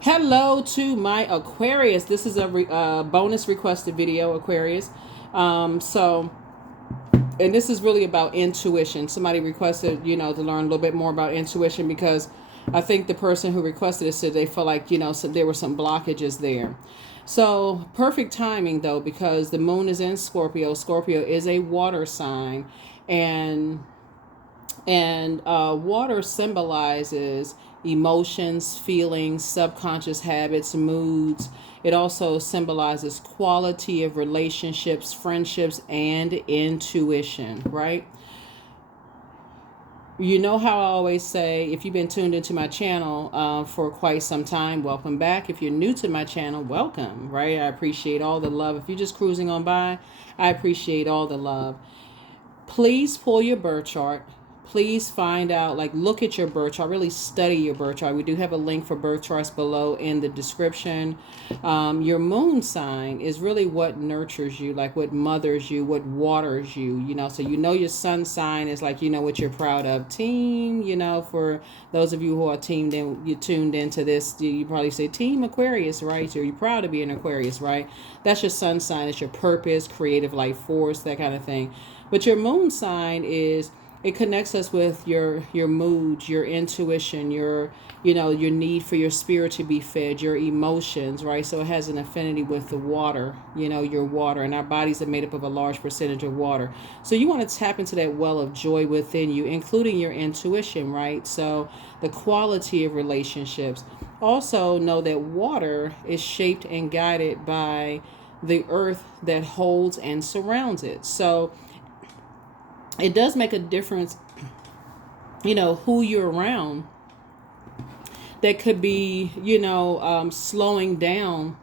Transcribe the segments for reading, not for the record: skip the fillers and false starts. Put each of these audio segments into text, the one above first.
Hello to my Aquarius. This is a bonus requested video, Aquarius. So, and this is really about intuition. Somebody requested, to learn a little bit more about intuition because I think the person who requested it said they felt like, there were some blockages there. So, perfect timing though, because the moon is in Scorpio. Scorpio is a water sign, and water symbolizes emotions, feelings, subconscious habits, moods. It also symbolizes quality of relationships, friendships, and intuition, right? You know how I always say, if you've been tuned into my channel for quite some time, welcome back. If you're new to my channel, welcome, right? I appreciate all the love. If you're just cruising on by, I appreciate all the love. Please pull your birth chart. Please find out, look at your birth chart, really study your birth chart. We do have a link for birth charts below in the description. Your moon sign is really what nurtures you, what mothers you, what waters you, so your sun sign is what you're proud of. Team, for those of you who are tuned into this, you probably say Team Aquarius, right? So you're proud to be an Aquarius, right? That's your sun sign. It's your purpose, creative life force, that kind of thing. But your moon sign it connects us with your moods, your intuition, your need for your spirit to be fed, your emotions, right? So it has an affinity with the water, your water, and our bodies are made up of a large percentage of water. So you want to tap into that well of joy within you, including your intuition, right? So the quality of relationships. Also know that water is shaped and guided by the earth that holds and surrounds it. So it does make a difference, who you're around. That could be, slowing down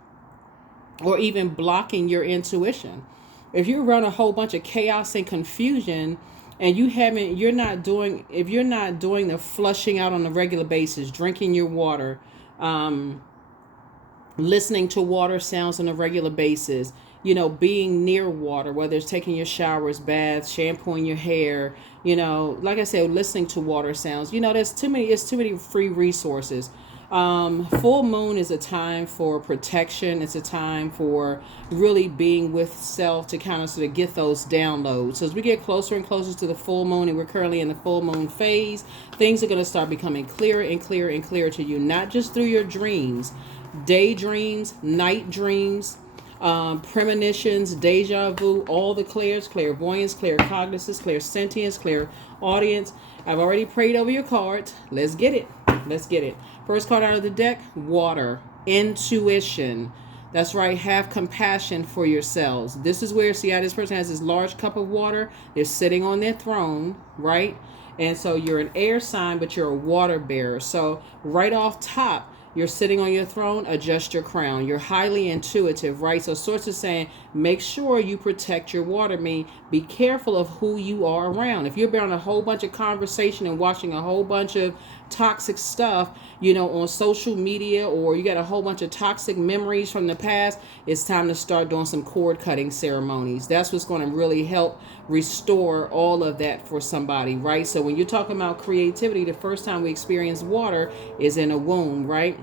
or even blocking your intuition. If you're around a whole bunch of chaos and confusion, and if you're not doing the flushing out on a regular basis, drinking your water, listening to water sounds on a regular basis, being near water, whether it's taking your showers, baths, shampooing your hair, like I said, listening to water sounds, it's too many free resources. Full moon is a time for protection. It's a time for really being with self to kind of sort of get those downloads. So as we get closer and closer to the full moon, and we're currently in the full moon phase, things are going to start becoming clearer and clearer and clearer to you, not just through your dreams, daydreams, night dreams, premonitions, deja vu, all the clairs, clairvoyance, claircognizance, clairsentience, clairaudience. I've already prayed over your cards. Let's get it. Let's get it. First card out of the deck, water, intuition. That's right. Have compassion for yourselves. This is where, see how this person has this large cup of water. They're sitting on their throne, right? And so you're an air sign, but you're a water bearer. So right off top, you're sitting on your throne, adjust your crown. You're highly intuitive, right? So Source is saying, make sure you protect your water. Be careful of who you are around. If you're around a whole bunch of conversation and watching a whole bunch of toxic stuff, on social media, or you got a whole bunch of toxic memories from the past, it's time to start doing some cord cutting ceremonies. That's what's going to really help restore all of that for somebody, right? So when you're talking about creativity, the first time we experience water is in a womb, right?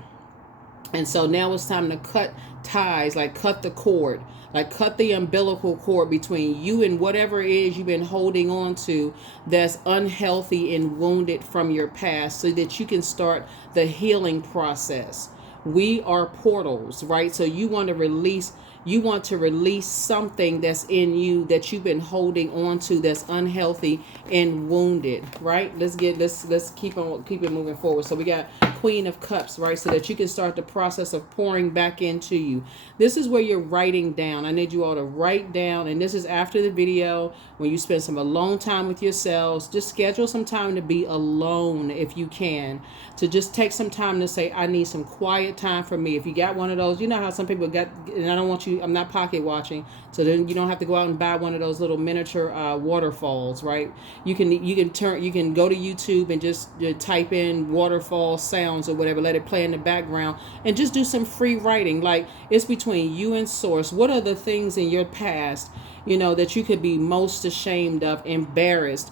And so now it's time to cut ties, cut the cord, cut the umbilical cord between you and whatever it is you've been holding on to that's unhealthy and wounded from your past, so that you can start the healing process. We are portals, right? So you want to release something that's in you that you've been holding on to that's unhealthy and wounded, right? Let's keep it moving forward. So we got Queen of Cups, right? So that you can start the process of pouring back into you. This is where you're writing down. I need you all to write down, and this is after the video, when you spend some alone time with yourselves. Just schedule some time to be alone if you can, to just take some time to say, I need some quiet time for me. If you got one of those, how some people got, and I don't want you, I'm not pocket watching, so then you don't have to go out and buy one of those little miniature waterfalls, right? You can go to YouTube and just type in waterfall sounds or whatever, let it play in the background, and just do some free writing. It's between you and Source. What are the things in your past, that you could be most ashamed of, embarrassed,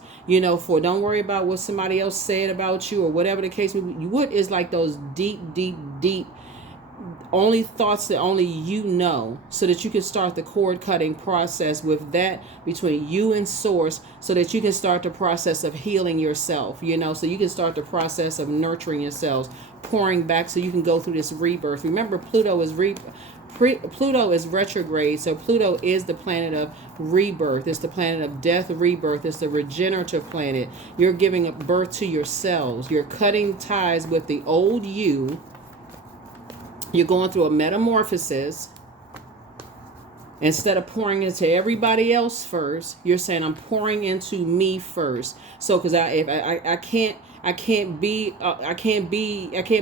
for? Don't worry about what somebody else said about you or whatever the case may be. What is those deep, deep, deep only thoughts that only you know, so that you can start the cord cutting process with that between you and source, so that you can start the process of healing yourself, so you can start the process of nurturing yourselves, pouring back, so you can go through this rebirth. Remember, Pluto is retrograde, so Pluto is the planet of rebirth. It's the planet of death, rebirth. It's the regenerative planet. You're giving birth to yourselves. You're cutting ties with the old you. You're going through a metamorphosis. Instead of pouring into everybody else first, you're saying, I'm pouring into me first. So, because I can't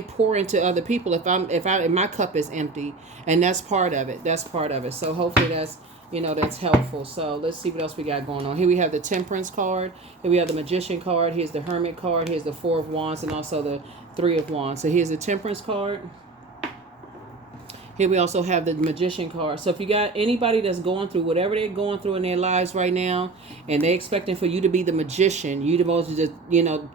pour into other people if my cup is empty, and that's part of it. So hopefully that's helpful. So let's see what else we got going on. Here we have the Temperance card. Here we have the Magician card. Here's the Hermit card. Here's the Four of Wands, and also the Three of Wands. So here's the Temperance card. Here we also have the Magician card. So if you got anybody that's going through whatever they're going through in their lives right now, and they're expecting for you to be the magician, you supposed to just,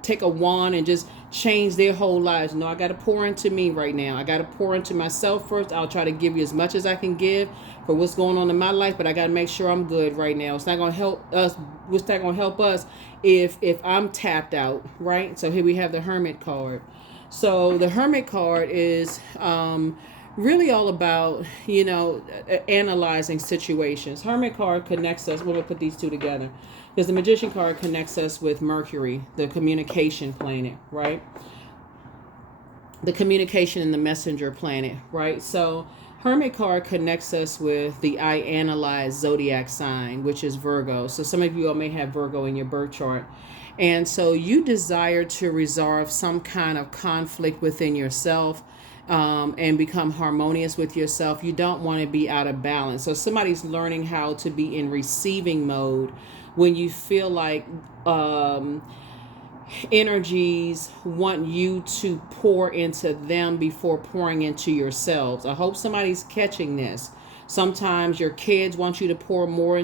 take a wand and just change their whole lives. No, I got to pour into me right now. I got to pour into myself first. I'll try to give you as much as I can give for what's going on in my life, but I got to make sure I'm good right now. It's not going to help us. What's not going to help us if I'm tapped out, right? So here we have the Hermit card. So the Hermit card is really all about, analyzing situations. Hermit card connects us. We'll put these two together, because the Magician card connects us with Mercury, the communication planet, right? The communication and the messenger planet, right? So Hermit card connects us with the I analyze zodiac sign, which is Virgo. So some of you all may have Virgo in your birth chart. And so you desire to resolve some kind of conflict within yourself, and become harmonious with yourself. You don't want to be out of balance. So somebody's learning how to be in receiving mode when you feel like energies want you to pour into them before pouring into yourselves. I hope somebody's catching this. Sometimes your kids want you to pour more,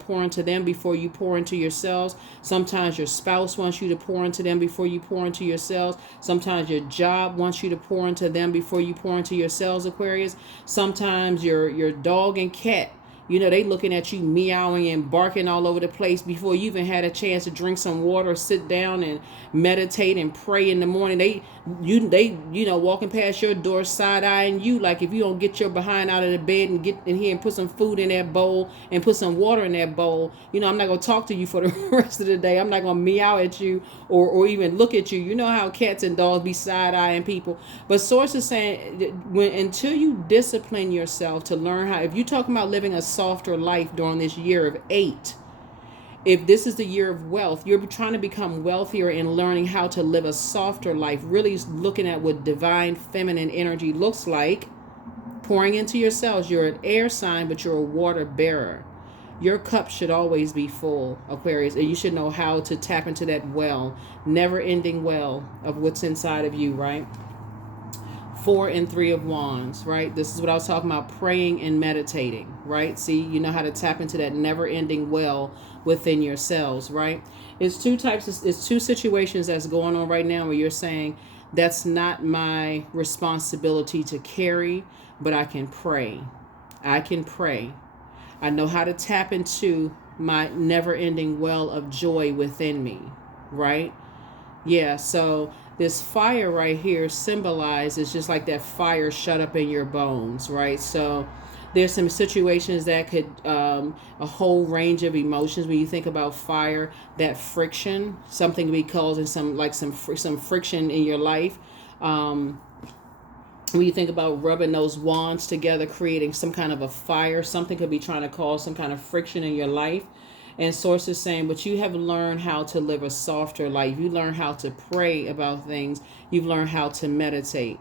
pour into them before you pour into yourselves. Sometimes your spouse wants you to pour into them before you pour into yourselves. Sometimes your job wants you to pour into them before you pour into yourselves, Aquarius. Sometimes your dog and cat, they looking at you meowing and barking all over the place before you even had a chance to drink some water, sit down and meditate and pray in the morning. They walking past your door, side-eyeing you like, if you don't get your behind out of the bed and get in here and put some food in that bowl and put some water in that bowl, I'm not going to talk to you for the rest of the day. I'm not going to meow at you or even look at you. You know how cats and dogs be side-eyeing people. But Source is saying, until you discipline yourself to learn how, if you're talking about living a softer life during this year of 8, if this is the year of wealth, you're trying to become wealthier and learning how to live a softer life, really looking at what divine feminine energy looks like, pouring into yourselves. You're an air sign, but you're a water bearer. Your cup should always be full, Aquarius, and you should know how to tap into that well, never-ending well of what's inside of you, right? 4 and 3 of Wands, right? This is what I was talking about, praying and meditating, right? See, you know how to tap into that never-ending well within yourselves, right? It's two situations that's going on right now where you're saying, that's not my responsibility to carry, but I can pray. I can pray. I know how to tap into my never-ending well of joy within me, right? Yeah, so this fire right here symbolizes just like that fire shut up in your bones, right? So there's some situations that could, a whole range of emotions. When you think about fire, that friction, something to be causing some friction in your life. When you think about rubbing those wands together, creating some kind of a fire, something could be trying to cause some kind of friction in your life. And Source is saying, but you have learned how to live a softer life. You learn how to pray about things. You've learned how to meditate.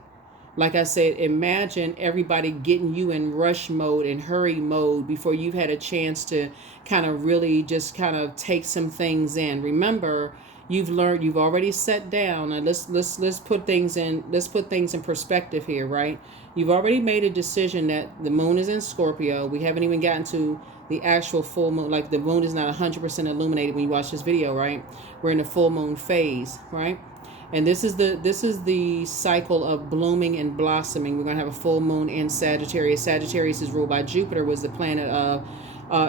Like I said, imagine everybody getting you in rush mode and hurry mode before you've had a chance to kind of really just kind of take some things in. Remember, you've already sat down, and let's put things in perspective here, right? You've already made a decision that the moon is in Scorpio. We haven't even gotten to the actual full moon. Like, the moon is not 100% illuminated when you watch this video, right? We're in the full moon phase, right? And this is the cycle of blooming and blossoming. We're going to have a full moon in Sagittarius. Sagittarius is ruled by Jupiter, was the planet of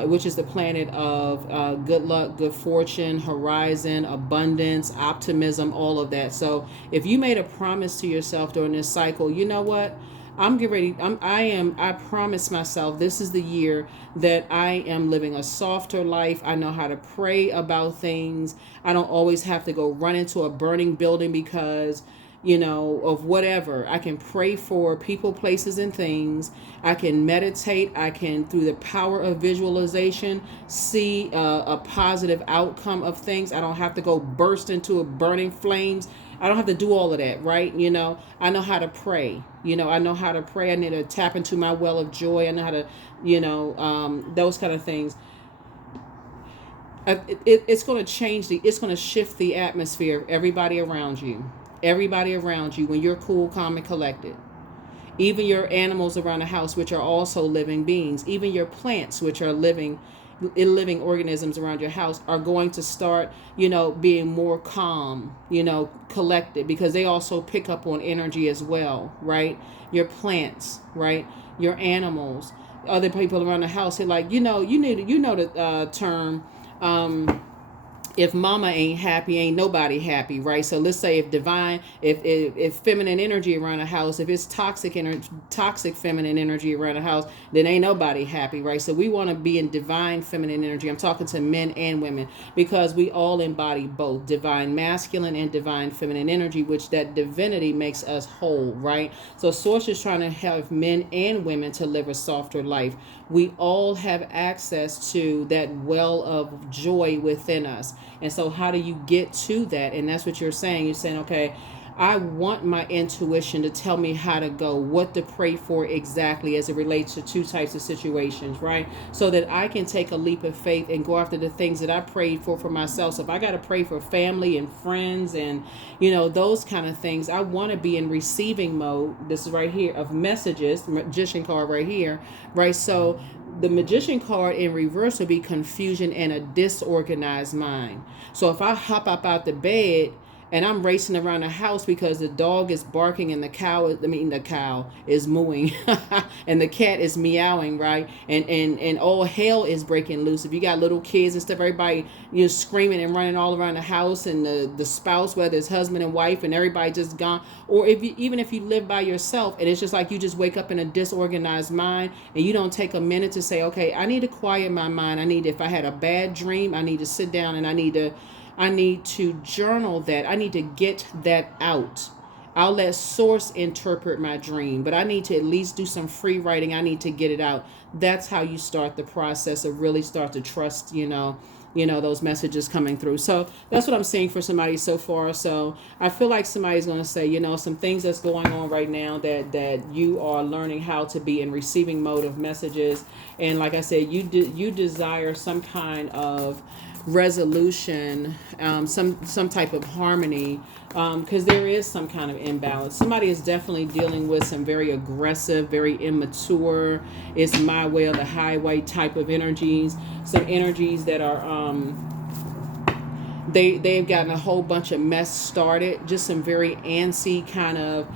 which is the planet of good luck, good fortune, horizon, abundance, optimism, all of that. So if you made a promise to yourself during this cycle, you know what? I'm getting ready. I promise myself this is the year that I am living a softer life. I know how to pray about things. I don't always have to go run into a burning building because, of whatever. I can pray for people, places, and things. I can meditate. I can, through the power of visualization, see a positive outcome of things. I don't have to go burst into a burning flames. I don't have to do all of that, right? I know how to pray. I know how to pray. I need to tap into my well of joy. I know how to, those kind of things. It's going to it's going to shift the atmosphere of everybody around you. Everybody around you when you're cool, calm, and collected. Even your animals around the house, which are also living beings. Even your plants, which are living organisms around your house, are going to start, being more calm, collected, because they also pick up on energy as well, right? Your plants, right? Your animals, other people around the house. They're like, the term, if mama ain't happy, ain't nobody happy, right? So let's say if feminine energy around the house, if it's toxic feminine energy around the house, then ain't nobody happy, right? So we want to be in divine feminine energy. I'm talking to men and women, because we all embody both divine masculine and divine feminine energy, which that divinity makes us whole, right? So Source is trying to have men and women to live a softer life. We all have access to that well of joy within us. And so how do you get to that? And that's what you're saying. You're saying, okay, I want my intuition to tell me how to go, what to pray for exactly as it relates to two types of situations, right? So that I can take a leap of faith and go after the things that I prayed for myself. So if I got to pray for family and friends and, those kind of things, I want to be in receiving mode. This is right here of messages, the Magician card right here, right? So the Magician card in reverse would be confusion and a disorganized mind. So if I hop up out the bed and I'm racing around the house because the dog is barking and the cow is mooing and the cat is meowing, right? And all hell is breaking loose. If you got little kids and stuff, everybody, screaming and running all around the house, and the spouse, whether it's husband and wife, and everybody just gone. Or even if you live by yourself and it's just like you just wake up in a disorganized mind and you don't take a minute to say, okay, I need to quiet my mind. If I had a bad dream, I need to sit down and I need to journal that. I need to get that out. I'll let Source interpret my dream, but I need to at least do some free writing. I need to get it out. That's how you start the process of really start to trust, those messages coming through. So that's what I'm seeing for somebody so far. So I feel like somebody's going to say, some things that's going on right now that you are learning how to be in receiving mode of messages. And like I said, you desire some kind of resolution, some type of harmony, because there is some kind of imbalance. Somebody is definitely dealing with some very aggressive, very immature, it's my way or the highway type of energies. Some energies that are they've gotten a whole bunch of mess started, just some very antsy kind of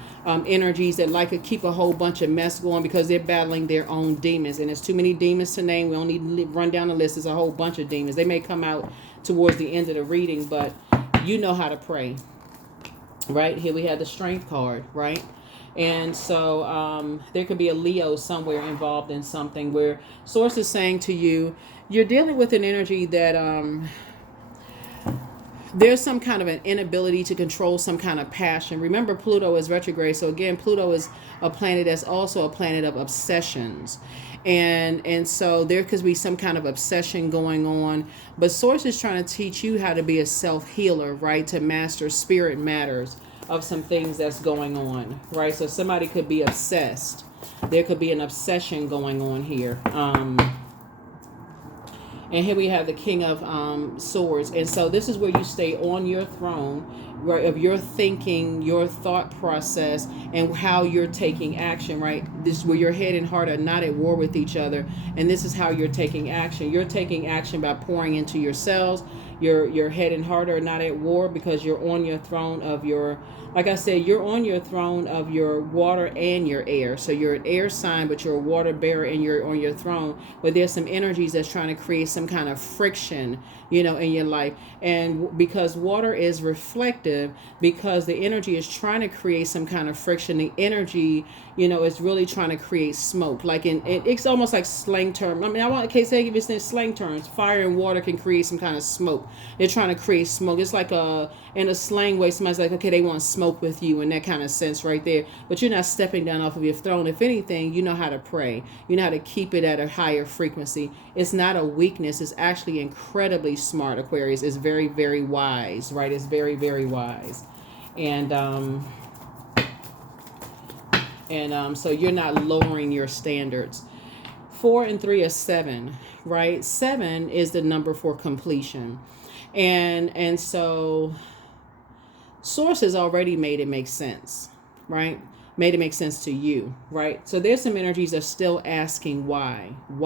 energies that like to keep a whole bunch of mess going because they're battling their own demons. And there's too many demons to name. We don't need to run down the list. There's a whole bunch of demons. They may come out towards the end of the reading, but you know how to pray. Right? Here we have the Strength card, right? And so there could be a Leo somewhere involved in something where Source is saying to you, you're dealing with an energy that there's some kind of an inability to control some kind of passion. Remember, Pluto is retrograde. So again, Pluto is a planet that's also a planet of obsessions. And so there could be some kind of obsession going on. But Source is trying to teach you how to be a self-healer, right? To master spirit matters of some things that's going on, right? So somebody could be obsessed. There could be an obsession going on here. And here we have the King of Swords. And so this is where you stay on your throne, right, of your thinking, your thought process, and how you're taking action, right? This is where your head and heart are not at war with each other. And this is how you're taking action. You're taking action by pouring into yourselves. your head and heart are not at war because you're on your throne of your, like I said, you're on your throne of your water and your air. So you're an air sign, but you're a water bearer and you're on your throne. But there's some energies that's trying to create some kind of friction, in your life. And because water is reflective, because the energy is trying to create some kind of friction, the energy, is really trying to create smoke. Like it's almost like slang term. I mean, can't say if it's in slang terms. Fire and water can create some kind of smoke. They're trying to create smoke. It's like in a slang way, somebody's like, okay, they want smoke with you in that kind of sense right there. But you're not stepping down off of your throne. If anything, you know how to pray. You know how to keep it at a higher frequency. It's not a weakness. It's actually incredibly smart, Aquarius. It's very, very wise, right? It's very, very wise. And so you're not lowering your standards. 4 and 3 are 7, right? 7 is the number for completion. And so Source has already made it make sense, right? Made it make sense to you, right? So there's some energies that are still asking why this,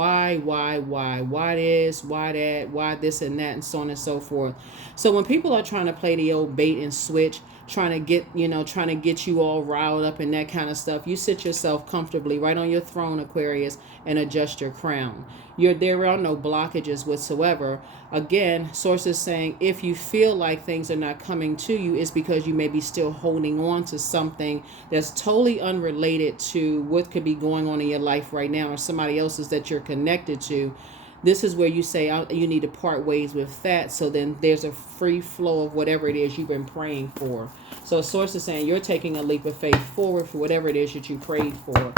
why that, why this and that, and so on and so forth. So when people are trying to play the old bait and switch, trying to get you all riled up and that kind of stuff, you sit yourself comfortably right on your throne, Aquarius, and adjust your crown. There are no blockages whatsoever. Again, Source is saying if you feel like things are not coming to you, it's because you may be still holding on to something that's totally unrelated to what could be going on in your life right now, or somebody else's that you're connected to. This is where you say you need to part ways with that, so then there's a free flow of whatever it is you've been praying for. So Source is saying you're taking a leap of faith forward for whatever it is that you prayed for,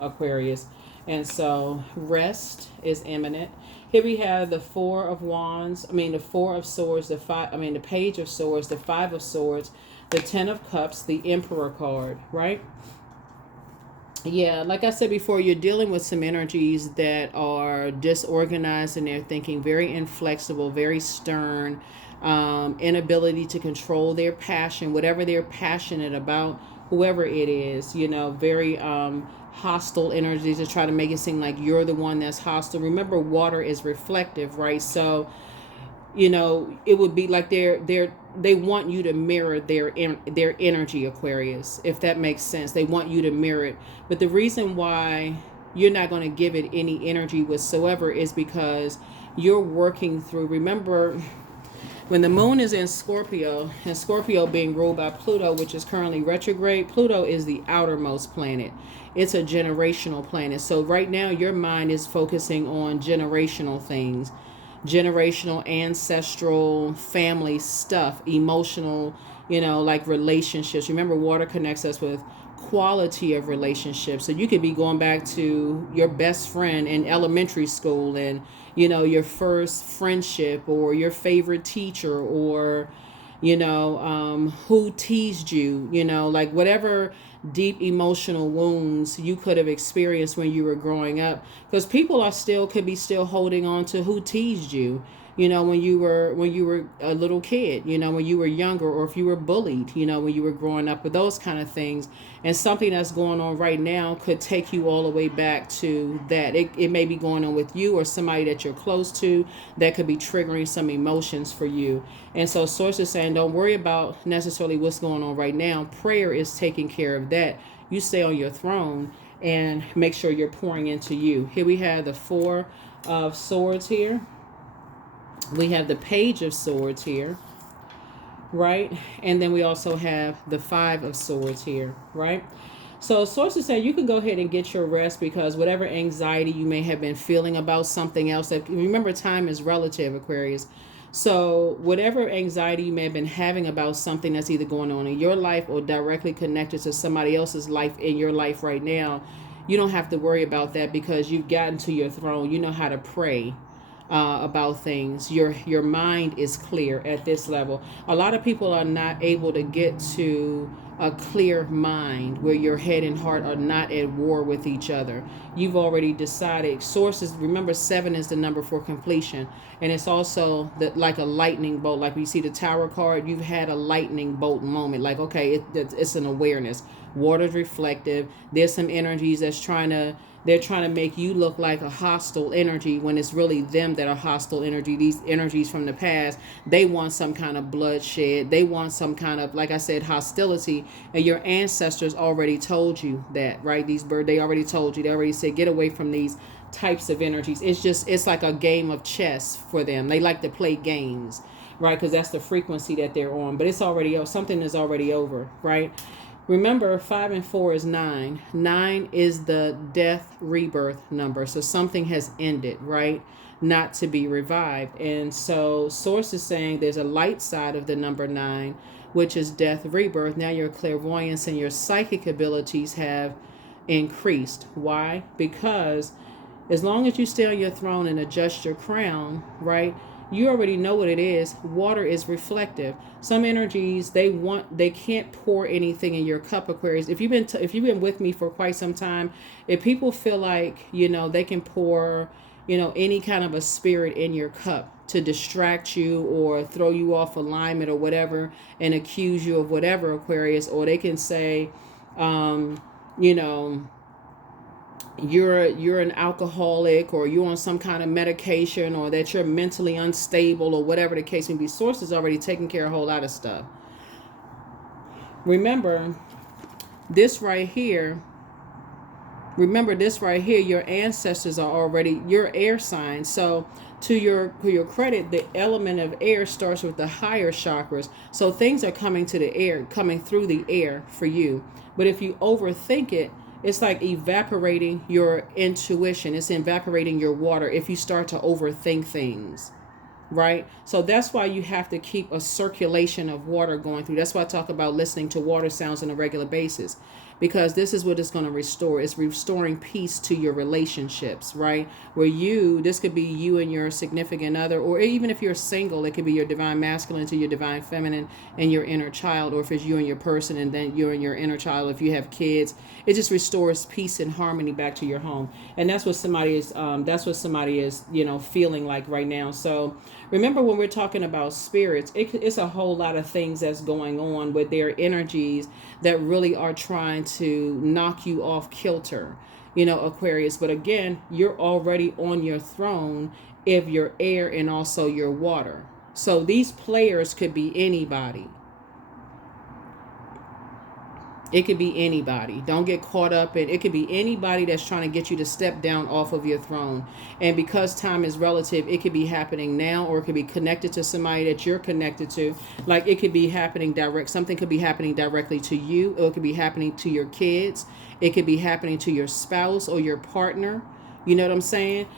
Aquarius. And so rest is imminent. Here we have the Four of Wands. The Four of Swords. The Page of Swords. The Five of Swords. The Ten of Cups. The Emperor card. Right. Yeah, like I said before, you're dealing with some energies that are disorganized in their thinking, very inflexible, very stern, inability to control their passion, whatever they're passionate about, whoever it is, very hostile energies to try to make it seem like you're the one that's hostile. Remember, water is reflective, right? So, it would be like they want you to mirror their energy, Aquarius, if that makes sense. They want you to mirror it. But the reason why you're not going to give it any energy whatsoever is because you're working through, remember, when the moon is in Scorpio, and Scorpio being ruled by Pluto, which is currently retrograde, Pluto is the outermost planet. It's a generational planet. So right now your mind is focusing on generational things, generational, ancestral, family stuff, emotional, like relationships. Remember, water connects us with quality of relationships. So you could be going back to your best friend in elementary school and, your first friendship, or your favorite teacher, or, who teased you, like whatever deep emotional wounds you could have experienced when you were growing up, because people could be still holding on to who teased you, when you were a little kid, when you were younger, or if you were bullied, when you were growing up, with those kind of things. And something that's going on right now could take you all the way back to that. It may be going on with you or somebody that you're close to that could be triggering some emotions for you. And so Source is saying, don't worry about necessarily what's going on right now. Prayer is taking care of that. You stay on your throne and make sure you're pouring into you. Here we have the Four of Swords here. We have the Page of Swords here, right? And then we also have the Five of Swords here, right? So Source is saying you can go ahead and get your rest, because whatever anxiety you may have been feeling about something else, remember, time is relative, Aquarius. So whatever anxiety you may have been having about something that's either going on in your life or directly connected to somebody else's life in your life right now, you don't have to worry about that, because you've gotten to your throne. You know how to pray about things. Your mind is clear at this level. A lot of people are not able to get to a clear mind where your head and heart are not at war with each other. You've already decided. Sources, remember, 7 is the number for completion, and it's also like a lightning bolt. Like we see the Tower card, you've had a lightning bolt moment. Like, okay, it's an awareness. Water's reflective. There's some energies they're trying to make you look like a hostile energy when it's really them that are hostile energy. These energies from the past, they want some kind of bloodshed. They want some kind of, like I said, hostility. And your ancestors already told you that, right? They already told you. They already said, get away from these types of energies. It's like a game of chess for them. They like to play games, right? Because that's the frequency that they're on. But it's already, something is already over, right? Remember, 5 and 4 is 9. 9 is the death rebirth number. So something has ended, right? Not to be revived. And so Source is saying there's a light side of the number 9, which is death rebirth. Now your clairvoyance and your psychic abilities have increased. Why? Because as long as you stay on your throne and adjust your crown, right? You already know what it is. Water is reflective. Some energies they can't pour anything in your cup, Aquarius. If you've been with me for quite some time, if people feel like they can pour any kind of a spirit in your cup to distract you or throw you off alignment or whatever, and accuse you of whatever, Aquarius, or they can say, you're an alcoholic, or you're on some kind of medication, or that you're mentally unstable, or whatever the case may be. Source is already taking care of a whole lot of stuff. Remember this right here, your ancestors are already your air sign. So to your credit, the element of air starts with the higher chakras. So things are coming through the air for you. But if you overthink it, it's like evaporating your intuition. It's evaporating your water if you start to overthink things, right? So that's why you have to keep a circulation of water going through. That's why I talk about listening to water sounds on a regular basis, because this is what it's going to restore. It's restoring peace to your relationships, right? Where this could be you and your significant other, or even if you're single, it could be your divine masculine to your divine feminine and your inner child, or if it's you and your person and then you and your inner child, if you have kids, it just restores peace and harmony back to your home. And that's what somebody is, feeling like right now. So remember, when we're talking about spirits, it's a whole lot of things that's going on with their energies that really are trying to knock you off kilter, Aquarius. But again, you're already on your throne if you're air and also your water. So these players could be anybody. It could be anybody. Don't get caught up in it. Could be anybody that's trying to get you to step down off of your throne. And because time is relative, it could be happening now, or it could be connected to somebody that you're connected to. Like it could be happening something could be happening directly to you, or it could be happening to your kids. It could be happening to your spouse or your partner. You know what I'm saying?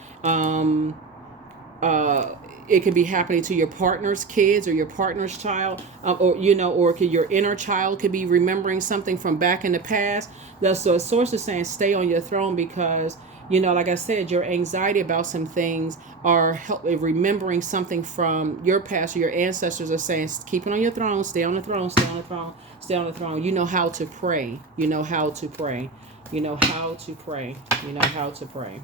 It could be happening to your partner's kids or your partner's child, or your inner child could be remembering something from back in the past. So a source is saying stay on your throne, because like I said, your anxiety about some things are remembering something from your past, or your ancestors are saying keep it on your throne, stay on the throne, stay on the throne, stay on the throne. You know how to pray. You know how to pray. You know how to pray. You know how to pray.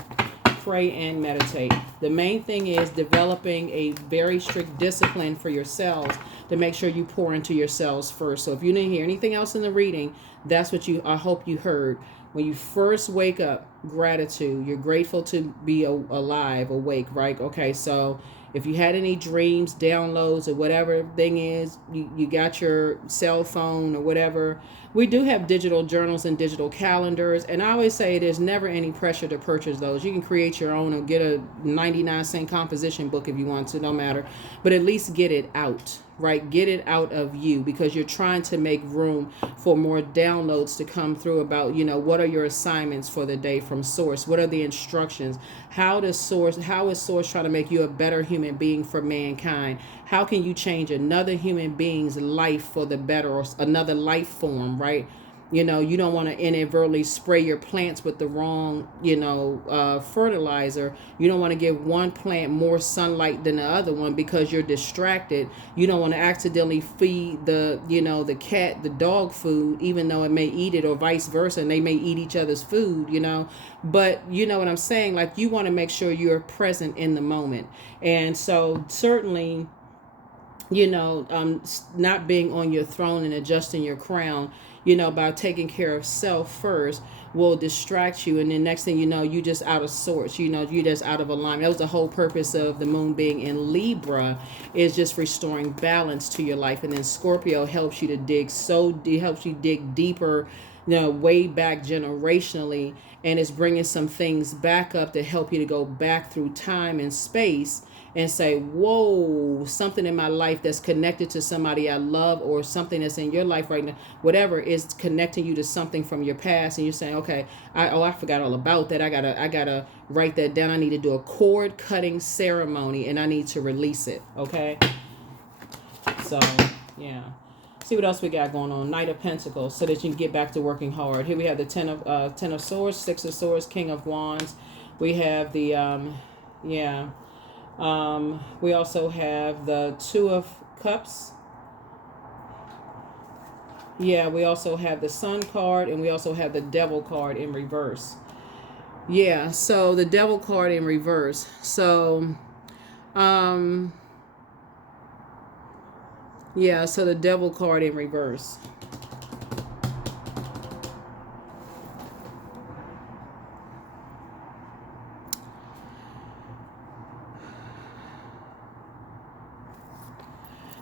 Pray and meditate. The main thing is developing a very strict discipline for yourselves to make sure you pour into yourselves first. So if you didn't hear anything else in the reading, that's what I hope you heard. When you first wake up, gratitude. You're grateful to be alive, awake, right? Okay, so if you had any dreams, downloads, or whatever thing is, you got your cell phone or whatever. We do have digital journals and digital calendars. And I always say there's never any pressure to purchase those. You can create your own or get a 99-cent composition book if you want to, no matter. But at least get it out, right? Get it out of you, because you're trying to make room for more downloads to come through about, what are your assignments for the day from Source? What are the instructions? How is Source trying to make you a better human being for mankind? How can you change another human being's life for the better, or another life form, right? You don't want to inadvertently spray your plants with the wrong, fertilizer. You don't want to give one plant more sunlight than the other one because you're distracted. You don't want to accidentally feed the cat, the dog food, even though it may eat it, or vice versa, and they may eat each other's food, But you know what I'm saying? Like, you want to make sure you're present in the moment. And so certainly, not being on your throne and adjusting your crown, by taking care of self first will distract you, and then next thing you know, you just out of sorts, you just out of alignment. That was the whole purpose of the moon being in Libra, is just restoring balance to your life. And then Scorpio helps you to it helps you dig deeper, way back generationally, and it's bringing some things back up to help you to go back through time and space and say, whoa, something in my life that's connected to somebody I love, or something that's in your life right now, whatever, is connecting you to something from your past. And you're saying, okay, I forgot all about that. I gotta write that down. I need to do a cord cutting ceremony, and I need to release it. Okay. So, yeah. See what else we got going on. Knight of Pentacles, so that you can get back to working hard. Here we have the Ten of Swords, Six of Swords, King of Wands. We have the, we also have the Two of Cups. Yeah, we also have the Sun card, and we also have the Devil card in reverse. Yeah, so the Devil card in reverse. So, yeah, so the Devil card in reverse.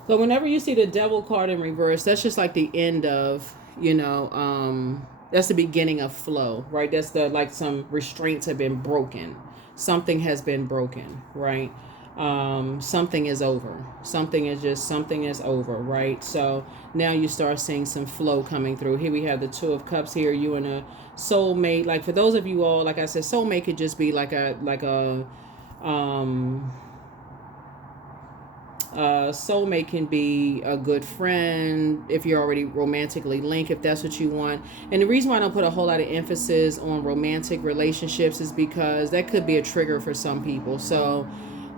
So whenever you see the Devil card in reverse, that's just like the end of, that's the beginning of flow, right? That's like some restraints have been broken. Something has been broken, right? Something is over. Something is over, right? So now you start seeing some flow coming through. Here we have the Two of Cups here, you and a soulmate. Like for those of you all, like I said, soulmate could just be soulmate can be a good friend if you're already romantically linked, if that's what you want. And the reason why I don't put a whole lot of emphasis on romantic relationships is because that could be a trigger for some people. So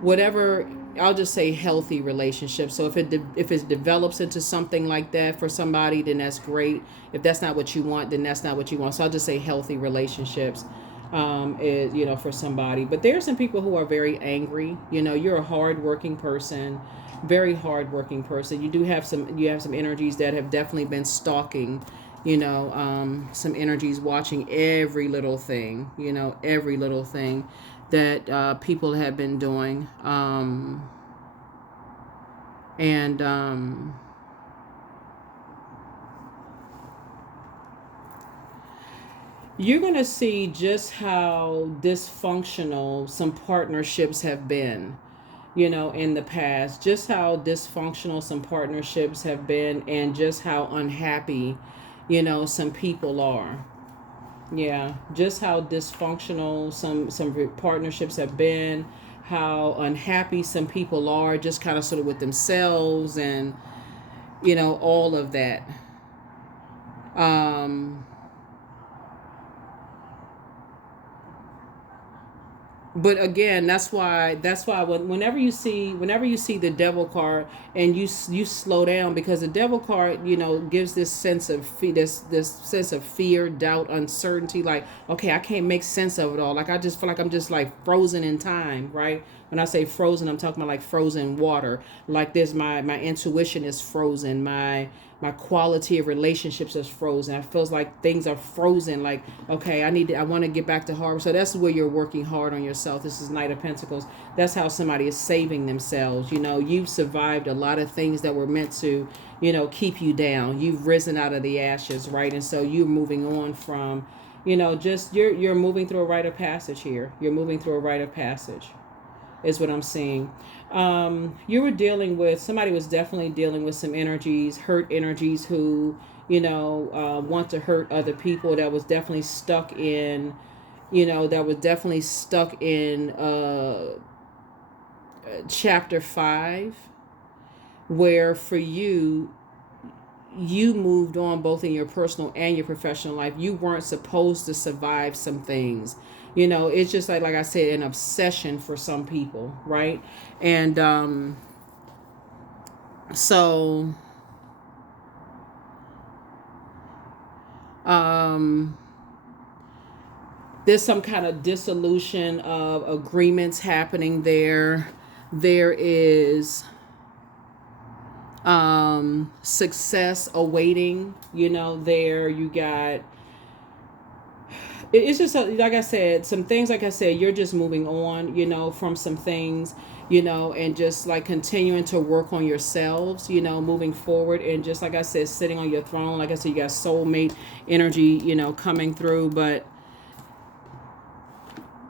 whatever, I'll just say healthy relationships. So if it develops into something like that for somebody, then that's great. If that's not what you want, then that's not what you want. So I'll just say healthy relationships is, for somebody. But there are some people who are very angry. You're a hard-working person, very hard-working person. You have some energies that have definitely been stalking, some energies watching every little thing, every little thing that people have been doing. You're going to see just how dysfunctional some partnerships have been, in the past. Just how dysfunctional some partnerships have been, and just how unhappy, some people are. Yeah, just how dysfunctional some partnerships have been, how unhappy some people are, just kind of sort of with themselves, and, all of that. But again, that's why whenever you see the Devil card, and you slow down, because the Devil card gives this sense of this sense of fear, doubt, uncertainty. Like, okay, I can't make sense of it all. Like, I just feel like I'm just like frozen in time, right? When I say frozen, I'm talking about like frozen water. Like this, my intuition is frozen. My quality of relationships is frozen. It feels like things are frozen. Like, okay, I want to get back to hard. So that's where you're working hard on yourself. This is Knight of Pentacles. That's how somebody is saving themselves. You've survived a lot of things that were meant to, keep you down. You've risen out of the ashes, right? And so you're moving on from, just you're moving through a rite of passage here. You're moving through a rite of passage, is what I'm seeing. Somebody was definitely dealing with some energies, hurt energies, who, want to hurt other people. That was definitely stuck in, chapter 5, where for you moved on both in your personal and your professional life. You weren't supposed to survive some things. It's just like I said, an obsession for some people, right? And so there's some kind of dissolution of agreements happening there. There is Success awaiting, there. You got, it's just like I said, some things, like I said, you're just moving on, from some things, and just like continuing to work on yourselves, moving forward. And just like I said, sitting on your throne, like I said, you got soulmate energy, coming through. But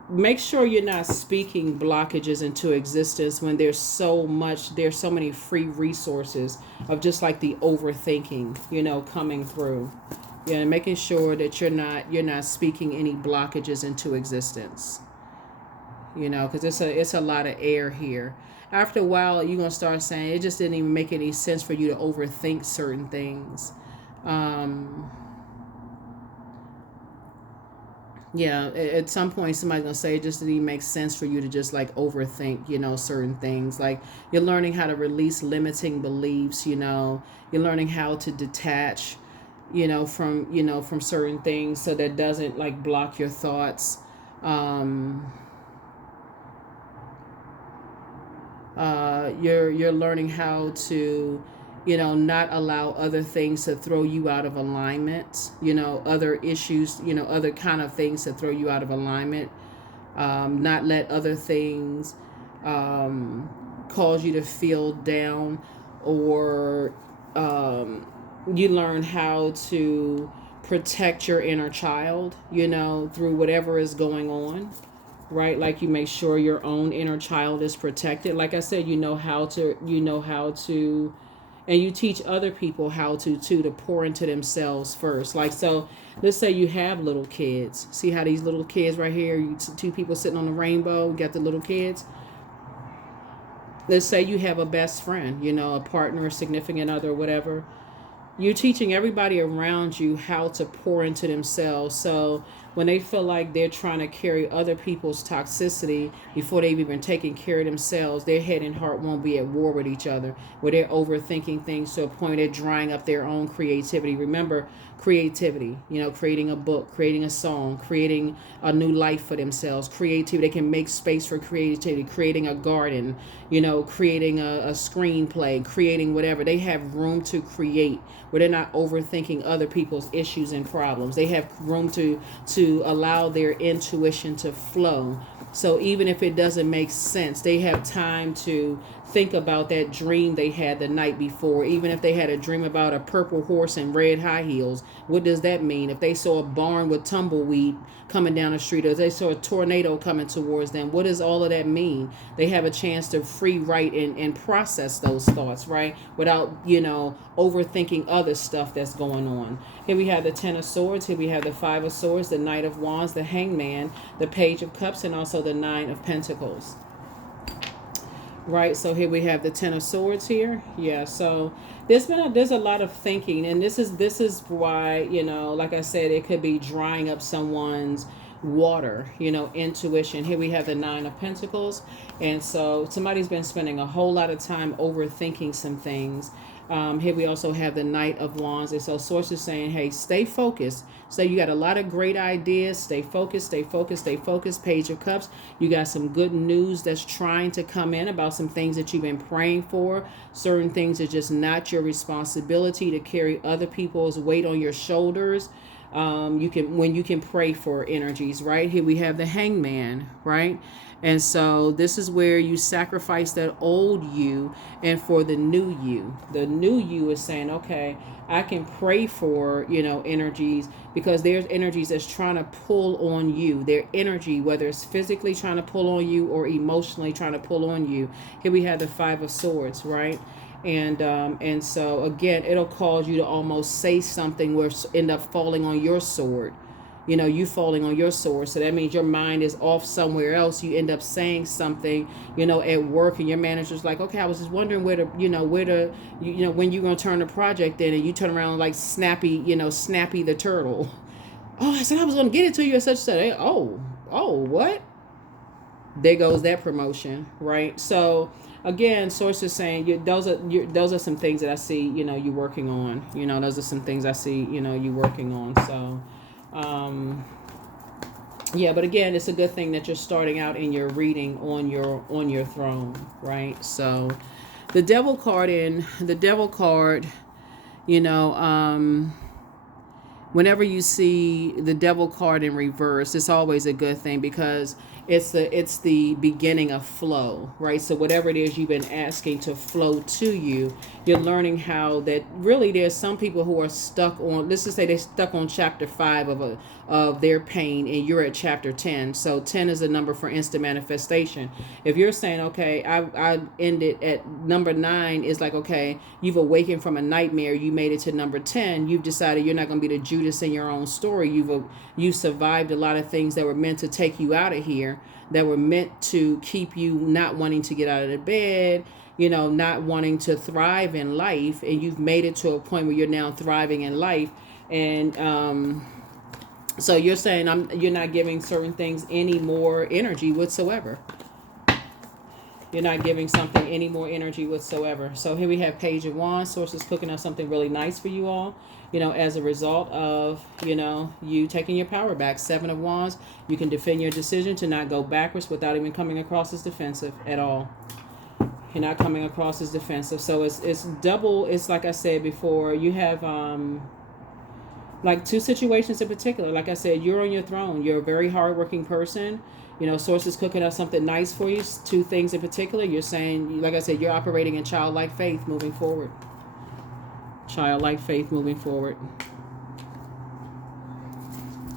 make sure you're not speaking blockages into existence when there's so many free resources of just like the overthinking, coming through. Yeah, and making sure that you're not speaking any blockages into existence. Because it's a lot of air here. After a while, you're gonna start saying it just didn't even make any sense for you to overthink certain things. Um, yeah, at some point, somebody's gonna say it just didn't even make sense for you to just like overthink, certain things. Like you're learning how to release limiting beliefs. You're learning how to detach, from certain things, so that doesn't like block your thoughts. Um, you're learning how to, not allow other things to throw you out of alignment. Other issues, other kind of things to throw you out of alignment. Not let other things cause you to feel down, or you learn how to protect your inner child, through whatever is going on, right? Like you make sure your own inner child is protected. Like I said, and you teach other people how to pour into themselves first. Like, so let's say you have little kids. See how these little kids right here, two people sitting on the rainbow, you got the little kids. Let's say you have a best friend, a partner, a significant other, whatever. You're teaching everybody around you how to pour into themselves. So when they feel like they're trying to carry other people's toxicity before they've even taken care of themselves, their head and heart won't be at war with each other, where they're overthinking things to a point they're drying up their own creativity. Remember, creativity, creating a book, creating a song, creating a new life for themselves. Creativity, they can make space for creativity, creating a garden, creating a screenplay, creating whatever. They have room to create, where they're not overthinking other people's issues and problems. They have room to allow their intuition to flow. So even if it doesn't make sense, they have time to think about that dream they had the night before. Even if they had a dream about a purple horse and red high heels, what does that mean? If they saw a barn with tumbleweed coming down the street, or if they saw a tornado coming towards them, what does all of that mean? They have a chance to free write and process those thoughts, right? Without, overthinking other stuff that's going on. Here we have the Ten of Swords. Here we have the Five of Swords, the Knight of Wands, the Hangman, the Page of Cups, and also the Nine of Pentacles. Right, so here we have the Ten of Swords here. Yeah, so there's a lot of thinking, and this is why, like I said, it could be drying up someone's water, intuition. Here we have the Nine of Pentacles, and so somebody's been spending a whole lot of time overthinking some things. Here we also have the Knight of Wands. And so Source is saying, hey, stay focused. So you got a lot of great ideas. Stay focused, stay focused, stay focused. Page of Cups. You got some good news that's trying to come in about some things that you've been praying for. Certain things are just not your responsibility to carry other people's weight on your shoulders. You can pray for energies, right? Here we have the Hangman, right? And so this is where you sacrifice that old you and for the new you. The new you is saying, okay, I can pray for, energies, because there's energies that's trying to pull on you. Their energy, whether it's physically trying to pull on you or emotionally trying to pull on you. Here we have the Five of Swords, right? And so again, it'll cause you to almost say something where end up falling on your sword. You falling on your sword. So that means your mind is off somewhere else. You end up saying something, at work, and your manager's like, okay, I was just wondering when you're going to turn the project in, and you turn around like Snappy the turtle. Oh, I said I was going to get it to you at such and such. Oh, what? There goes that promotion, right? So again, Source is saying those are some things that I see, you working on. Those are some things I see, you working on. So yeah, but again, it's a good thing that you're starting out in your reading on your throne, right? So The devil card, you know, whenever you see the devil card in reverse, it's always a good thing, because it's the beginning of flow, right? So whatever it is you've been asking to flow to you, you're learning how that really there's some people who are stuck on, let's just say they're stuck on chapter 5 of their pain, and you're at chapter 10. So 10 is a number for instant manifestation. If you're saying, okay, I ended at number 9, is like, okay, you've awakened from a nightmare, you made it to number 10, you've decided you're not going to be the Judas in your own story. You've survived a lot of things that were meant to take you out of here, that were meant to keep you not wanting to get out of the bed, not wanting to thrive in life, and you've made it to a point where you're now thriving in life. And so you're saying you're not giving certain things any more energy whatsoever. You're not giving something any more energy whatsoever. So here we have Page of Wands. Source is cooking up something really nice for you all, as a result of, you taking your power back. 7 of Wands. You can defend your decision to not go backwards without even coming across as defensive at all. You're not coming across as defensive. So it's double. It's like I said before, you have like 2 situations in particular. Like I said, you're on your throne. You're a very hardworking person. Source is cooking up something nice for you. 2 things in particular. You're saying, like I said, you're operating in childlike faith moving forward. Childlike faith moving forward.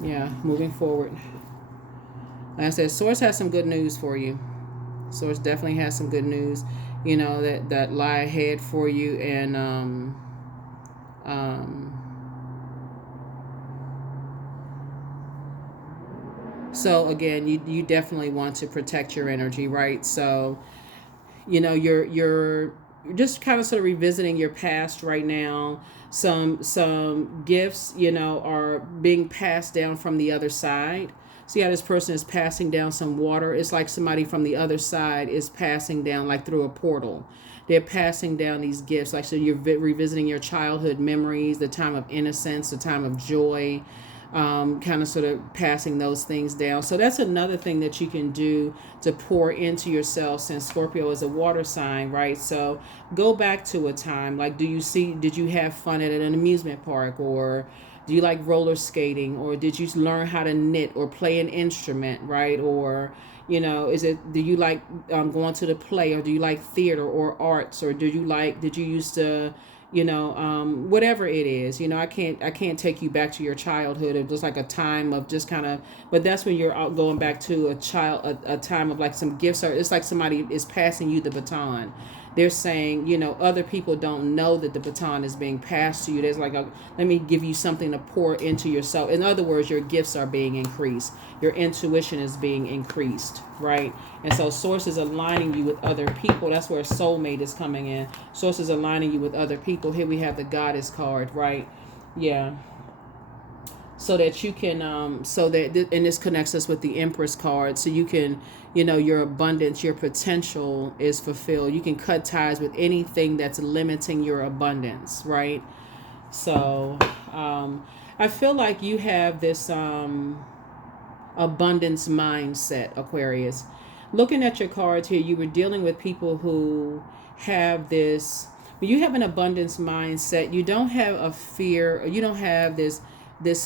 Yeah, moving forward. Like I said, Source has some good news for you. Source definitely has some good news, that lie ahead for you. And so again, you definitely want to protect your energy, right? So, you're just kind of sort of revisiting your past right now. Some gifts, are being passed down from the other side. See how this person is passing down some water? It's like somebody from the other side is passing down, like through a portal. They're passing down these gifts. Like, so you're revisiting your childhood memories, the time of innocence, the time of joy, kind of sort of passing those things down. So that's another thing that you can do to pour into yourself, since Scorpio is a water sign, right? So go back to a time, like, did you have fun at an amusement park, or do you like roller skating, or did you learn how to knit or play an instrument, right? Or, do you like going to the play, or do you like theater or arts, or did you used to, whatever it is, I can't take you back to your childhood. It was like a time of just kind of, but that's when you're going back to a time of like some gifts, or it's like somebody is passing you the baton. They're saying, other people don't know that the baton is being passed to you. There's like let me give you something to pour into yourself. In other words, your gifts are being increased. Your intuition is being increased, right? And so Source is aligning you with other people. That's where soulmate is coming in. Source is aligning you with other people. Here we have the Goddess card, right? Yeah. So that you can, and this connects us with the Empress card. So you can, your abundance, your potential is fulfilled. You can cut ties with anything that's limiting your abundance, right? So I feel like you have this abundance mindset, Aquarius. Looking at your cards here, you were dealing with people who have this, when you have an abundance mindset, you don't have a fear, you don't have this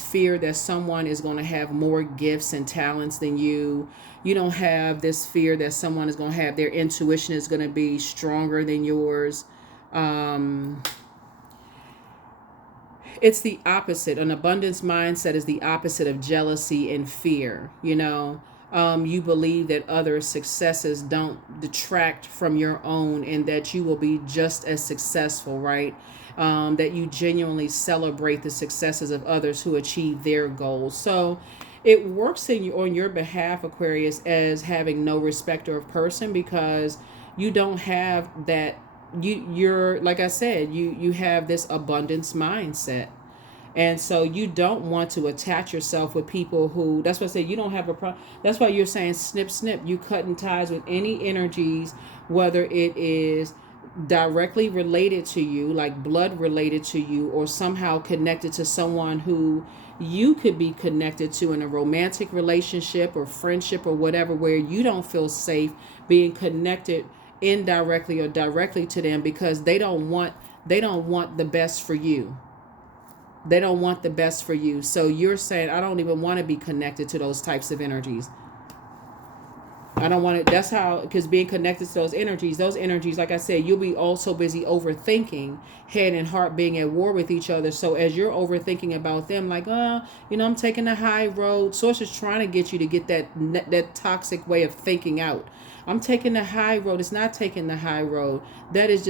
fear that someone is going to have more gifts and talents than you. You don't have this fear that someone is going to have, their intuition is going to be stronger than yours. It's the opposite. An abundance mindset is the opposite of jealousy and fear. You believe that other successes don't detract from your own, and that you will be just as successful, right? That you genuinely celebrate the successes of others who achieve their goals. So it works on your behalf, Aquarius, as having no respecter of person, because you don't have that. You're like I said, you have this abundance mindset. And so you don't want to attach yourself with people who, that's why I say you don't have a problem. That's why you're saying snip, snip. You cutting ties with any energies, whether it is directly related to you, like blood related to you, or somehow connected to someone who you could be connected to in a romantic relationship or friendship or whatever, where you don't feel safe being connected indirectly or directly to them, because they don't want the best for you. They don't want the best for you. So you're saying, I don't even want to be connected to those types of energies. I don't want it. That's how, because being connected to those energies, like I said, you'll be also busy overthinking, head and heart being at war with each other. So as you're overthinking about them, like, I'm taking the high road. Source is trying to get you to get that toxic way of thinking out. I'm taking the high road. It's not taking the high road. That is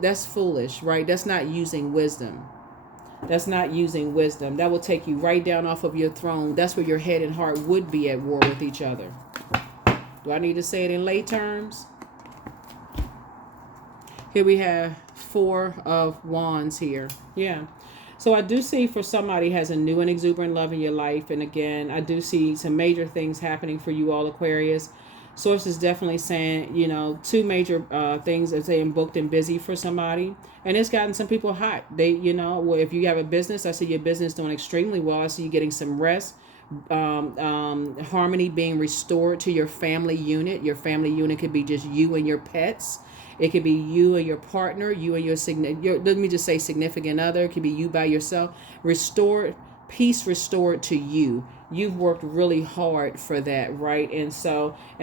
that's foolish, right? That's not using wisdom. That's not using wisdom. That will take you right down off of your throne. That's where your head and heart would be at war with each other. Do I need to say it in lay terms? Here we have 4 of Wands here. Yeah. So I do see for somebody has a new and exuberant love in your life. And again, I do see some major things happening for you all, Aquarius. Source is definitely saying, 2 major things as saying booked and busy for somebody. And it's gotten some people hot. They, if you have a business, I see your business doing extremely well. I see you getting some rest. Harmony being restored to your family unit. Your family unit could be just you and your pets. It could be you and your partner, you and let me just say significant other. It could be you by yourself. Peace restored to you. You've worked really hard for that, right? And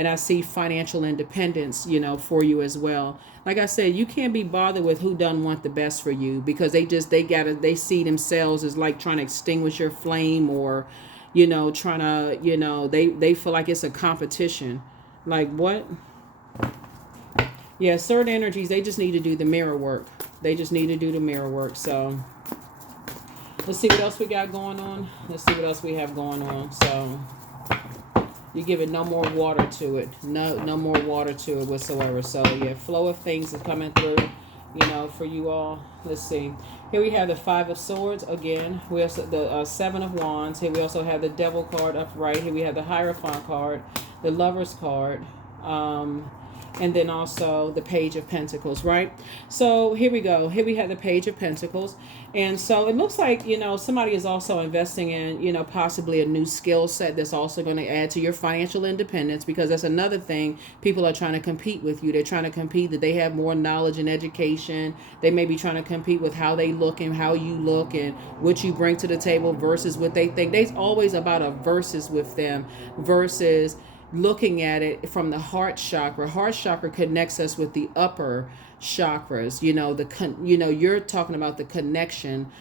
I see financial independence, for you as well. Like I said, you can't be bothered with who doesn't want the best for you, because they see themselves as like trying to extinguish your flame, or trying to, they feel like it's a competition. Like what? Yeah, certain energies, they just need to do the mirror work. So let's see what else we got going on. Let's see what else we have going on. So you give it no more water to it. No more water to it whatsoever. So yeah, flow of things is coming through, for you all. Let's see. Here we have the 5 of Swords again. We also the 7 of Wands. Here we also have the Devil card upright. Here we have the Hierophant card, the Lovers card, and then also the Page of Pentacles, right? So here we go. Here we have the Page of Pentacles. And so it looks like, somebody is also investing in, possibly a new skill set that's also going to add to your financial independence, because that's another thing. People are trying to compete with you. They're trying to compete that they have more knowledge and education. They may be trying to compete with how they look and how you look and what you bring to the table versus what they think. There's always about a versus with them versus looking at it from the heart chakra. Heart chakra connects us with the upper chakras. You're talking about the connection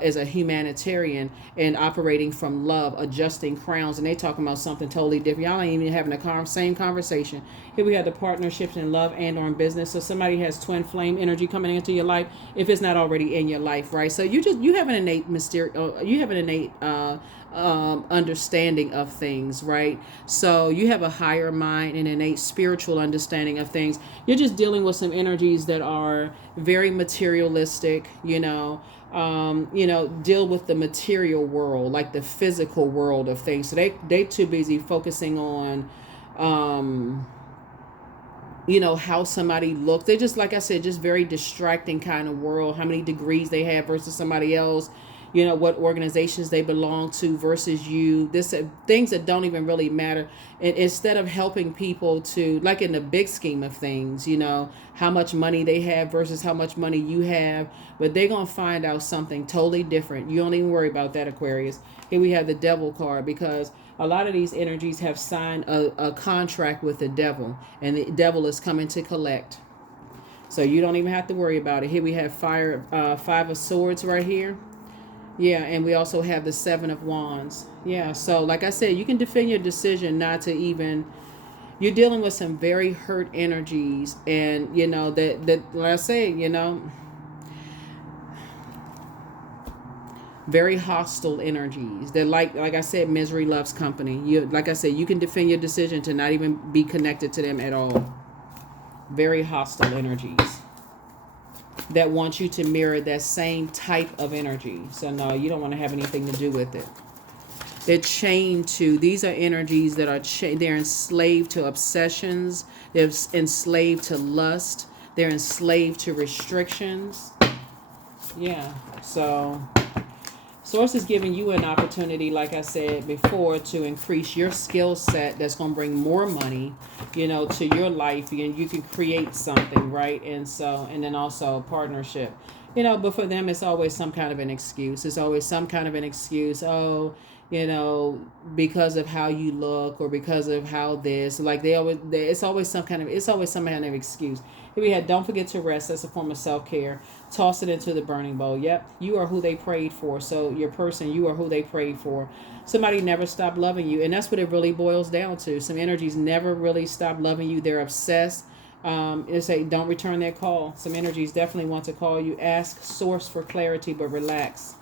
as a humanitarian and operating from love, adjusting crowns, and they talking about something totally different. Y'all ain't even having the same conversation. Here we have the partnerships in love and or in business. So somebody has twin flame energy coming into your life, if it's not already in your life, right? So you have an innate understanding of things, right? So you have a higher mind and innate spiritual understanding of things. You're just dealing with some energies that are very materialistic, deal with the material world, like the physical world of things. So they too busy focusing on how somebody looks. They just, like I said, just very distracting kind of world. How many degrees they have versus somebody else. What organizations they belong to versus you. Things that don't even really matter. And instead of helping people to, like in the big scheme of things, how much money they have versus how much money you have. But they're going to find out something totally different. You don't even worry about that, Aquarius. Here we have the Devil card, because a lot of these energies have signed a contract with the devil. And the devil is coming to collect. So you don't even have to worry about it. Here we have 5 of Swords right here. Yeah, and we also have the 7 of Wands. Yeah, so like I said, you can defend your decision not to even... You're dealing with some very hurt energies. And, that like I say, very hostile energies. That like I said, misery loves company. Like I said, you can defend your decision to not even be connected to them at all. Very hostile energies that want you to mirror that same type of energy. So no, you don't want to have anything to do with it. They're chained to, these are energies that are, they're enslaved to obsessions. They're enslaved to lust. They're enslaved to restrictions. Yeah, so Source is giving you an opportunity, like I said before, to increase your skill set that's going to bring more money, to your life. And you can create something, right? And then also partnership. But for them, it's always some kind of an excuse. It's always some kind of an excuse. Oh, because of how you look, or because of how this, like it's always some kind of excuse. Here we had, don't forget to rest. That's a form of self-care. Toss it into the burning bowl. Yep, you are who they prayed for. So your person, you are who they prayed for. Somebody never stopped loving you, and that's what it really boils down to. Some energies never really stop loving you. They're obsessed. It's a don't return their call. Some energies definitely want to call you. Ask source for clarity, but relax.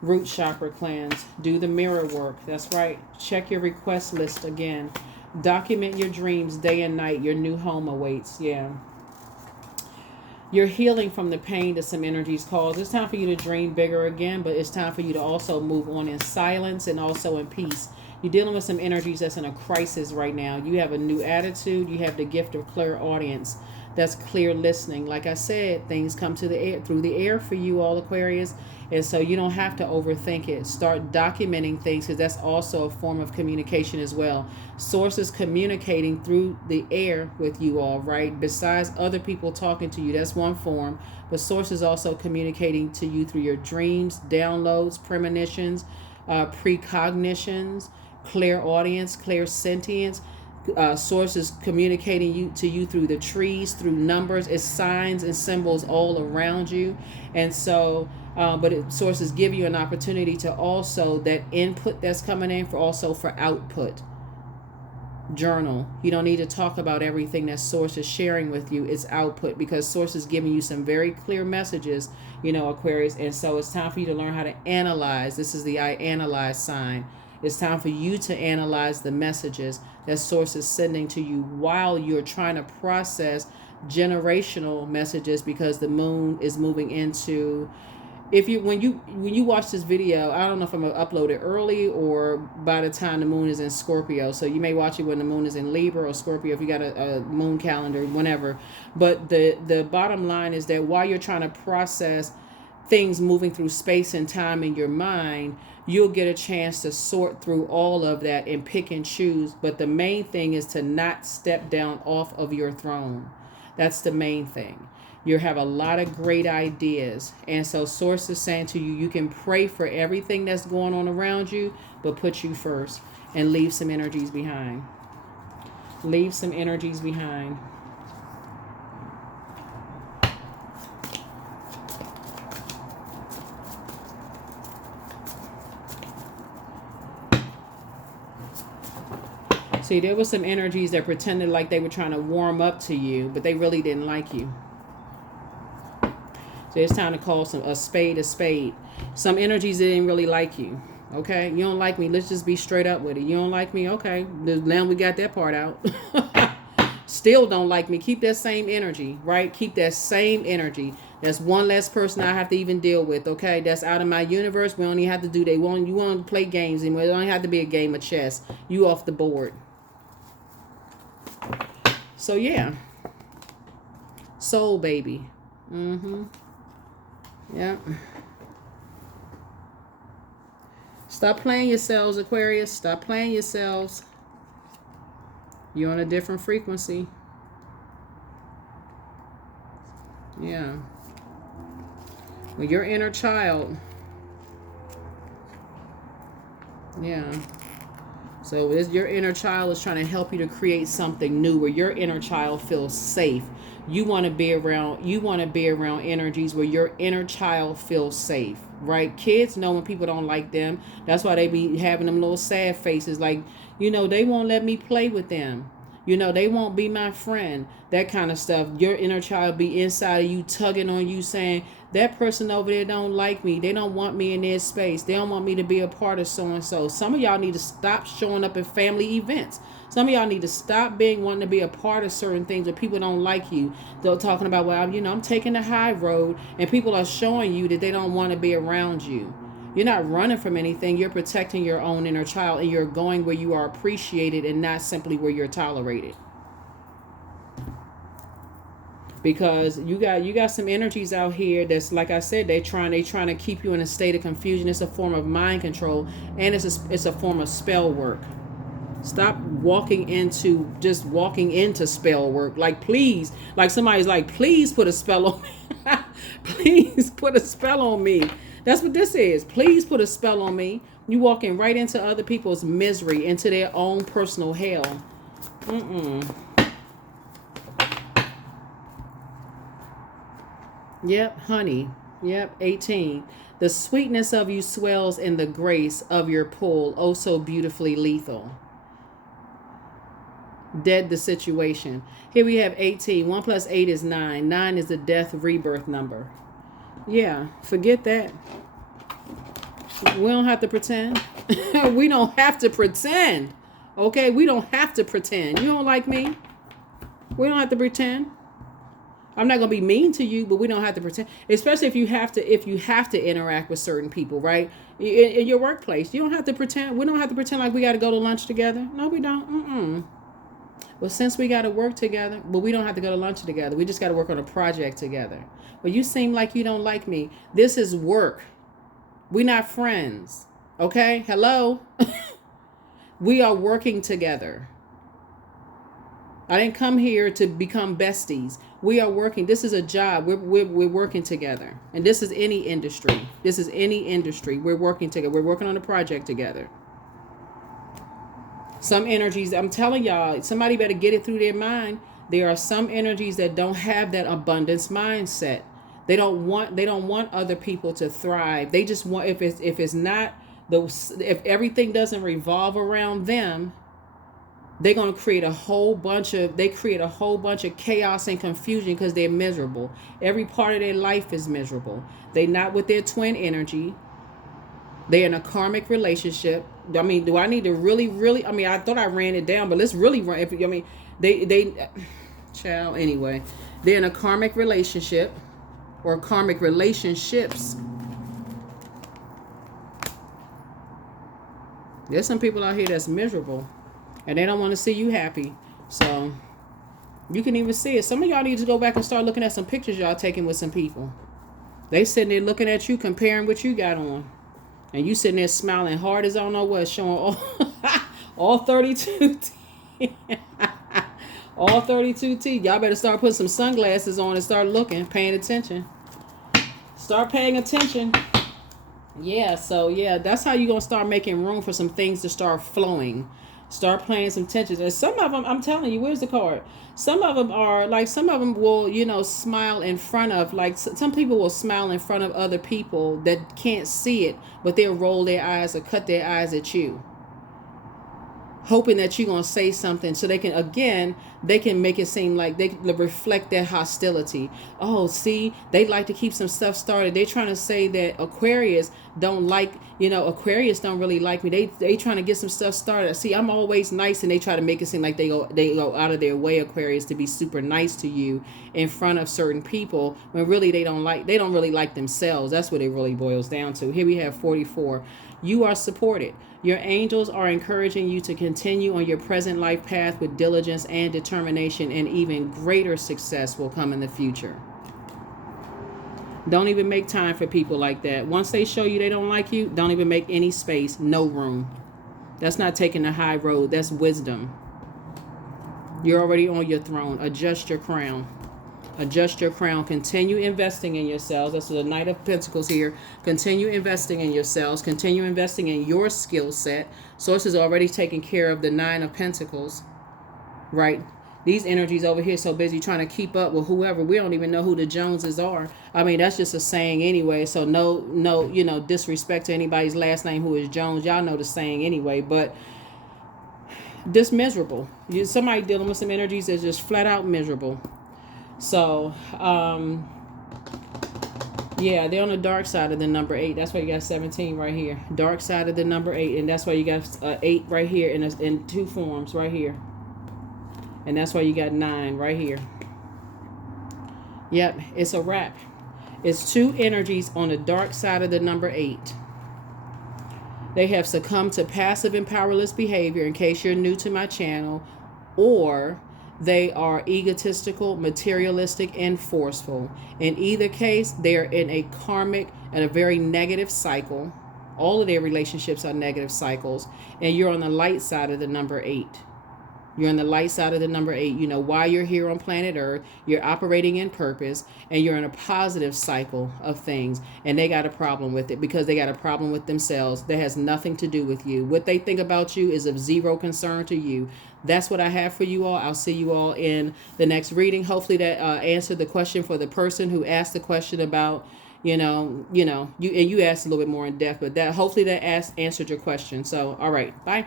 Root chakra cleanse. Do the mirror work. That's right. Check your request list again. Document your dreams day and night. Your new home awaits. Yeah. You're healing from the pain that some energies cause. It's time for you to dream bigger again, but it's time for you to also move on in silence and also in peace. You're dealing with some energies that's in a crisis right now. You have a new attitude. You have the gift of clairaudience. That's clear listening. Like I said, things come to the air, through the air for you all, Aquarius. And so you don't have to overthink it. Start documenting things, because that's also a form of communication as well. Sources communicating through the air with you all, right? Besides other people talking to you, that's one form. But sources also communicating to you through your dreams, downloads, premonitions, precognitions, clairaudience, clairsentience. Sources communicating to you through the trees, through numbers. It's signs and symbols all around you. And so sources give you an opportunity to also, that input that's coming in, for output. Journal. You don't need to talk about everything that source is sharing with you. It's output, because source is giving you some very clear messages, Aquarius. And so it's time for you to learn how to analyze. This is the I analyze sign. It's time for you to analyze the messages that source is sending to you while you're trying to process generational messages, because the moon is moving into, when you watch this video, I don't know if I'm gonna upload it early or by the time the moon is in Scorpio. So you may watch it when the moon is in Libra or Scorpio if you got a moon calendar, whenever. But the bottom line is that while you're trying to process things moving through space and time in your mind, you'll get a chance to sort through all of that and pick and choose. But the main thing is to not step down off of your throne. That's the main thing. You have a lot of great ideas. And so source is saying to you, you can pray for everything that's going on around you, but put you first and leave some energies behind. Leave some energies behind. See, there were some energies that pretended like they were trying to warm up to you, but they really didn't like you. So it's time to call a spade a spade. Some energies didn't really like you. Okay, you don't like me. Let's just be straight up with it. You don't like me. Okay, now we got that part out. Still don't like me. Keep that same energy, right? Keep that same energy. That's one less person I have to even deal with. Okay, that's out of my universe. We only have to do. You want to play games anymore. It only have to be a game of chess. You off the board. So yeah, soul baby. Yeah. Stop playing yourselves, Aquarius. Stop playing yourselves. You're on a different frequency. Yeah. Well, your inner child. Yeah. So your inner child is trying to help you to create something new where your inner child feels safe. You want to be around energies where your inner child feels safe, right? Kids know when people don't like them. That's why they be having them little sad faces like, they won't let me play with them. They won't be my friend. That kind of stuff. Your inner child be inside of you, tugging on you, saying, that person over there don't like me. They don't want me in their space. They don't want me to be a part of so-and-so. Some of y'all need to stop showing up at family events. Some of y'all need to stop wanting to be a part of certain things where people don't like you. They're talking about, well, I'm taking the high road, and people are showing you that they don't want to be around you. You're not running from anything. You're protecting your own inner child, and you're going where you are appreciated and not simply where you're tolerated. because you got some energies out here that's, like I said, they trying to keep you in a state of confusion. It's a form of mind control, and it's a form of spell work. Stop walking into spell work. Like, please, like somebody's like, please put a spell on me. Please put a spell on me. That's what this is. Please put a spell on me. You walking right into other people's misery, into their own personal hell. Yep, honey. Yep, 18. The sweetness of you swells in the grace of your pull, oh so beautifully lethal. Dead the situation. Here we have 18. 1 plus 8 is 9. 9 is the death rebirth number. Yeah, forget that. We don't have to pretend. We don't have to pretend. Okay, we don't have to pretend. You don't like me? We don't have to pretend. I'm not gonna be mean to you, but we don't have to pretend. Especially if you have to interact with certain people, right? In your workplace, you don't have to pretend. We don't have to pretend like we got to go to lunch together. No, we don't. Well, since we got to work together, but we don't have to go to lunch together. We just got to work on a project together. Well, you seem like you don't like me. This is work. We're not friends. Okay? Hello? We are working together. I didn't come here to become besties. We are working. This is a job. We're working together. And this is any industry. This is any industry. We're working together. We're working on a project together. Some energies, I'm telling y'all, somebody better get it through their mind. There are some energies that don't have that abundance mindset. They don't want other people to thrive. They just want, if everything doesn't revolve around them, they're going to create a whole bunch of chaos and confusion because they're miserable. Every part of their life is miserable. They're not with their twin energy. They're in a karmic relationship. I mean, do I need to really, I mean, I thought I ran it down, but let's really run. I mean, child, anyway, they're in a karmic relationship or karmic relationships. There's some people out here that's miserable and they don't want to see you happy. So you can even see it. Some of y'all need to go back and start looking at some pictures y'all taking with some people. They sitting there looking at you, comparing what you got on. And you sitting there smiling hard as I don't know what, showing all 32 teeth. All 32 teeth. Y'all better start putting some sunglasses on and start looking, paying attention. Start paying attention. Yeah, so yeah, that's how you're going to start making room for some things to start flowing. Start paying some attention. And some of them, I'm telling you, where's the card? Some of them are like, some of them will, smile in front of, like some people will smile in front of other people that can't see it, but they'll roll their eyes or cut their eyes at you, hoping that you're going to say something so they can make it seem like they reflect their hostility. Oh, see, they like to keep some stuff started. They're trying to say that Aquarius don't like, Aquarius don't really like me. They trying to get some stuff started. See, I'm always nice, and they try to make it seem like they go out of their way, Aquarius, to be super nice to you in front of certain people, when really they don't really like themselves. That's what it really boils down to. Here we have 44. You are supported. Your angels are encouraging you to continue on your present life path with diligence and determination, and even greater success will come in the future. Don't even make time for people like that. Once they show you they don't like you, don't even make any space, no room. That's not taking the high road. That's wisdom. You're already on your throne. Adjust your crown. Adjust your crown. Continue investing in yourselves. That's the Knight of Pentacles here. Continue investing in yourselves. Continue investing in your skill set. Source is already taking care of the 9 of Pentacles, right? These energies over here so busy trying to keep up with whoever. We don't even know who the Joneses are. I mean, that's just a saying anyway. So no, disrespect to anybody's last name who is Jones. Y'all know the saying anyway. But just miserable. Somebody dealing with some energies that's just flat out miserable. So, yeah, they're on the dark side of the number 8. That's why you got 17 right here. Dark side of the number 8. And that's why you got 8 right here in 2 forms right here. And that's why you got 9 right here. Yep, it's a wrap. It's 2 energies on the dark side of the number 8. They have succumbed to passive and powerless behavior, in case you're new to my channel, or They are egotistical, materialistic, and forceful. In either case, they are in a karmic and a very negative cycle. All of their relationships are negative cycles. And you're on the light side of the number 8. You're on the light side of the number 8. You know why you're here on planet Earth. You're operating in purpose, and you're in a positive cycle of things. And they got a problem with it because they got a problem with themselves. That has nothing to do with you. What they think about you is of zero concern to you. That's what I have for you all. I'll see you all in the next reading. Hopefully that answered the question for the person who asked the question about, you asked a little bit more in depth, but that hopefully that answered your question. So, all right, bye.